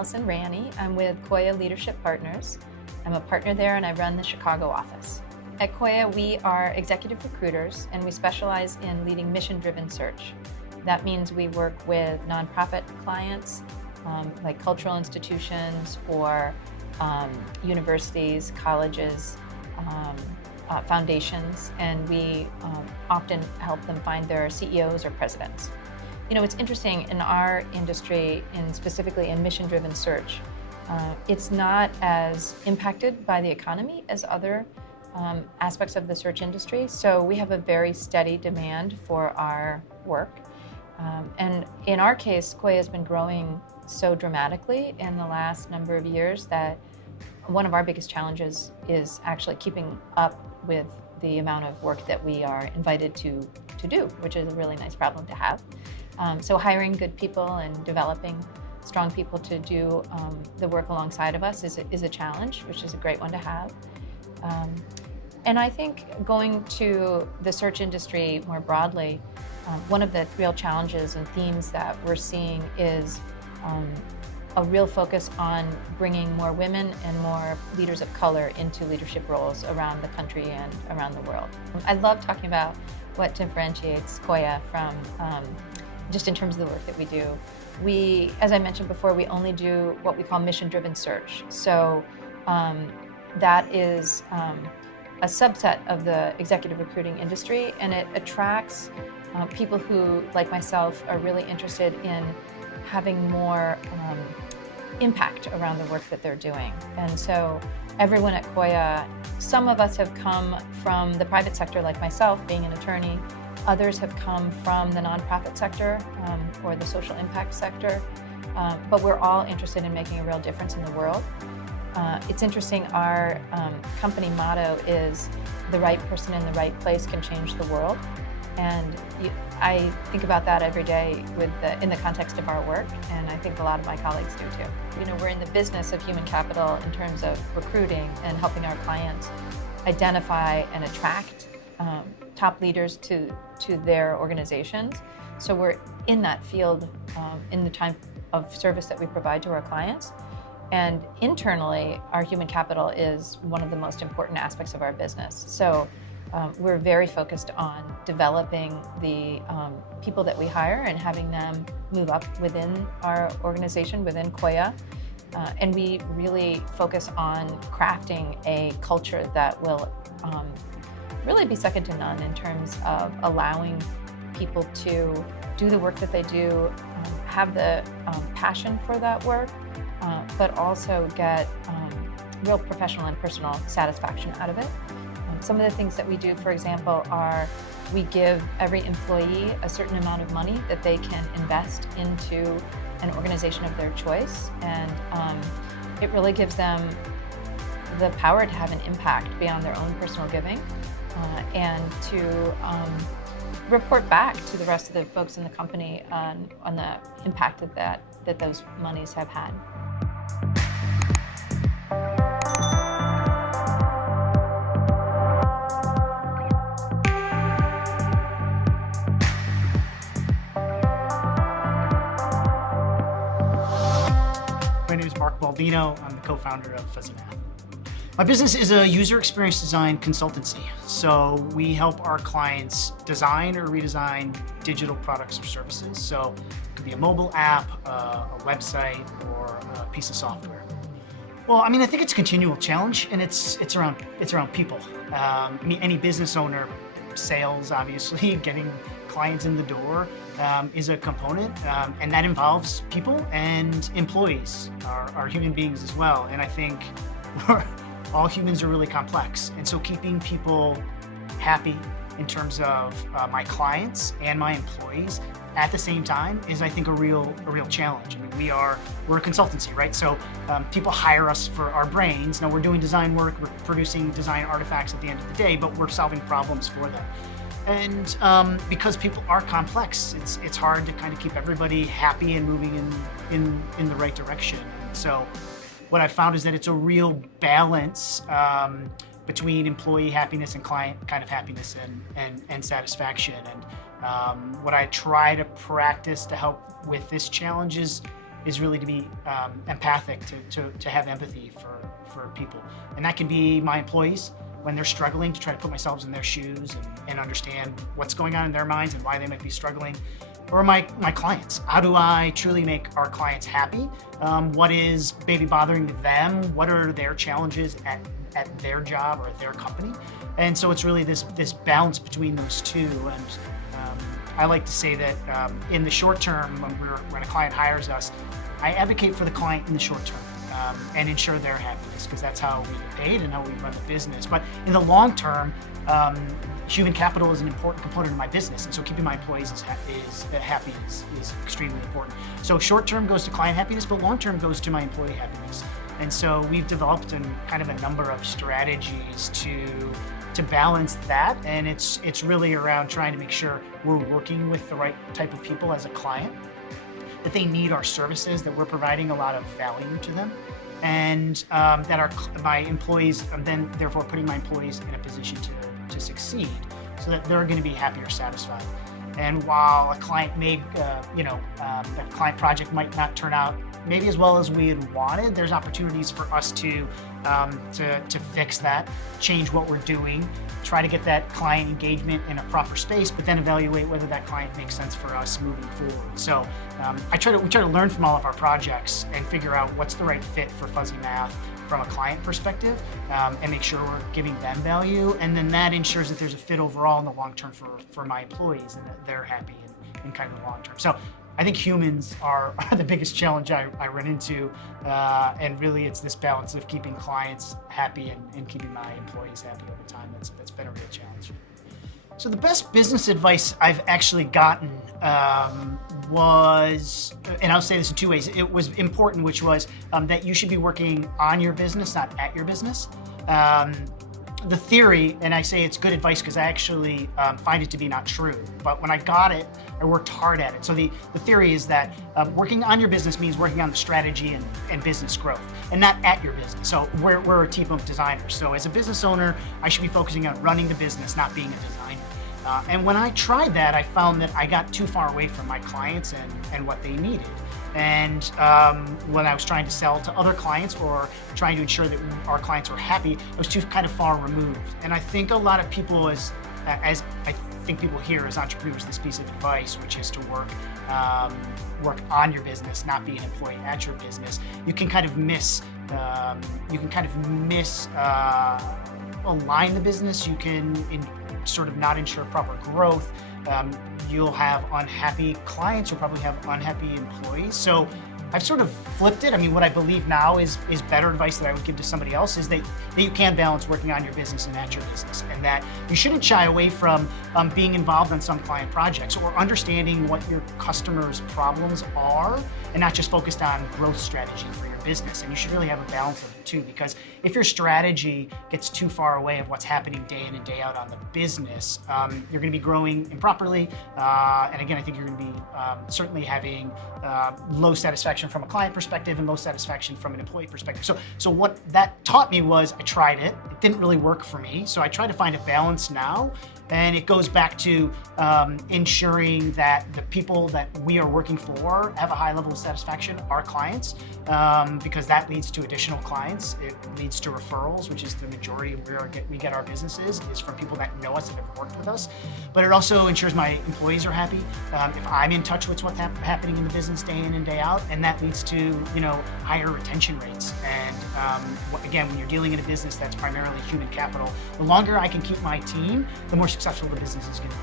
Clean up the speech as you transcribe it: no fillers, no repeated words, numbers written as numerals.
Alison Ranney. I'm with Koya Leadership Partners. I'm a partner there and I run the Chicago office. At Koya, we are executive recruiters and we specialize in leading mission-driven search. That means we work with nonprofit clients like cultural institutions or universities, colleges, foundations, and we often help them find their CEOs or presidents. You know, it's interesting in our industry, specifically in mission-driven search, it's not as impacted by the economy as other aspects of the search industry. So we have a very steady demand for our work. And in our case, Koya has been growing so dramatically in the last number of years that one of our biggest challenges is actually keeping up with the amount of work that we are invited to do, which is a really nice problem to have. So hiring good people and developing strong people to do the work alongside of us is a challenge, which is a great one to have. And I think going to the search industry more broadly, one of the real challenges and themes that we're seeing is a real focus on bringing more women and more leaders of color into leadership roles around the country and around the world. I love talking about what differentiates Koya from just in terms of the work that we do. We, as I mentioned before, we only do what we call mission-driven search. So that is a subset of the executive recruiting industry, and it attracts people who, like myself, are really interested in having more impact around the work that they're doing. And so everyone at Koya, some of us have come from the private sector, like myself, being an attorney. Others have come from the nonprofit sector or the social impact sector, but we're all interested in making a real difference in the world. It's interesting, our company motto is the right person in the right place can change the world. And I think about that every day in the context of our work, and I think a lot of my colleagues do too. You know, we're in the business of human capital in terms of recruiting and helping our clients identify and attract top leaders to their organizations. So we're in that field in the time of service that we provide to our clients. And internally, our human capital is one of the most important aspects of our business. So we're very focused on developing the people that we hire and having them move up within our organization, within Koya. And we really focus on crafting a culture that will really be second to none in terms of allowing people to do the work that they do, have the passion for that work, but also get real professional and personal satisfaction out of it. Some of the things that we do, for example, are we give every employee a certain amount of money that they can invest into an organization of their choice, and it really gives them the power to have an impact beyond their own personal giving and to report back to the rest of the folks in the company on the impact that those monies have had. My name is Baldino. I'm the co-founder of Fuzzy Math. My business is a user experience design consultancy. So we help our clients design or redesign digital products or services. So it could be a mobile app, a website, or a piece of software. Well, I mean, I think it's a continual challenge, and it's around people. Any business owner, sales, obviously, getting clients in the door is a component, and that involves people, and employees are human beings as well. And I think all humans are really complex, and so keeping people happy in terms of my clients and my employees at the same time is, I think, a real challenge. I mean, we're a consultancy, right? So people hire us for our brains. Now we're doing design work, we're producing design artifacts at the end of the day, but we're solving problems for them. And because people are complex, it's hard to kind of keep everybody happy and moving in the right direction. So what I found is that it's a real balance between employee happiness and client kind of happiness and satisfaction. And what I try to practice to help with this challenge is is really to be empathic, to have empathy for people. And that can be my employees when they're struggling, to try to put myself in their shoes and understand what's going on in their minds and why they might be struggling. Or my clients. How do I truly make our clients happy? What is maybe bothering them? What are their challenges at their job or at their company? And so it's really this balance between those two. And I like to say that in the short term, when a client hires us, I advocate for the client in the short term and ensure their happiness, because that's how we get paid and how we run the business. But in the long term, human capital is an important component of my business, and so keeping my employees happy is extremely important. So short term goes to client happiness, but long term goes to my employee happiness. And so we've developed kind of a number of strategies to balance that, and it's really around trying to make sure we're working with the right type of people as a client, that they need our services, that we're providing a lot of value to them, and that my employees, then therefore putting my employees in a position to succeed, so that they're going to be happy or satisfied. And while a client that client project might not turn out maybe as well as we had wanted, there's opportunities for us to fix that, change what we're doing, try to get that client engagement in a proper space, but then evaluate whether that client makes sense for us moving forward. So we try to learn from all of our projects and figure out what's the right fit for Fuzzy Math from a client perspective, and make sure we're giving them value. And then that ensures that there's a fit overall in the long term for my employees, and that they're happy in kind of the long term. So I think humans are the biggest challenge I run into, and really it's this balance of keeping clients happy and keeping my employees happy over time. That's been a real challenge. So the best business advice I've actually gotten was, and I'll say this in two ways, it was important, which was that you should be working on your business, not at your business. The theory, and I say it's good advice because I actually find it to be not true, but when I got it, I worked hard at it. So the theory is that working on your business means working on the strategy and business growth, and not at your business. So we're a team of designers. So as a business owner, I should be focusing on running the business, not being a designer. And when I tried that, I found that I got too far away from my clients and what they needed. And when I was trying to sell to other clients or trying to ensure that our clients were happy, I was too kind of far removed. And I think a lot of people, as I think people hear as entrepreneurs, this piece of advice, which is to work on your business, not be an employee at your business. You can kind of align the business. You can sort of not ensure proper growth. You'll have unhappy clients. You'll probably have unhappy employees. So I've sort of flipped it. I mean, what I believe now is better advice that I would give to somebody else is that you can balance working on your business and at your business, and that you shouldn't shy away from being involved on some client projects or understanding what your customers' problems are, and not just focused on growth strategy for your business. And you should really have a balance of the two, because if your strategy gets too far away of what's happening day in and day out on the business, you're going to be growing improperly. And again, I think you're going to be certainly having low satisfaction from a client perspective and low satisfaction from an employee perspective. So what that taught me was I tried it. It didn't really work for me. So I try to find a balance now. And it goes back to ensuring that the people that we are working for have a high level of satisfaction, our clients, because that leads to additional clients. It leads to referrals, which is the majority of where we get our businesses, is from people that know us and have worked with us. But it also ensures my employees are happy. If I'm in touch with what's happening in the business day in and day out, and that leads to higher retention rates. And again, when you're dealing in a business that's primarily human capital, the longer I can keep my team, the more successful the business is going to be.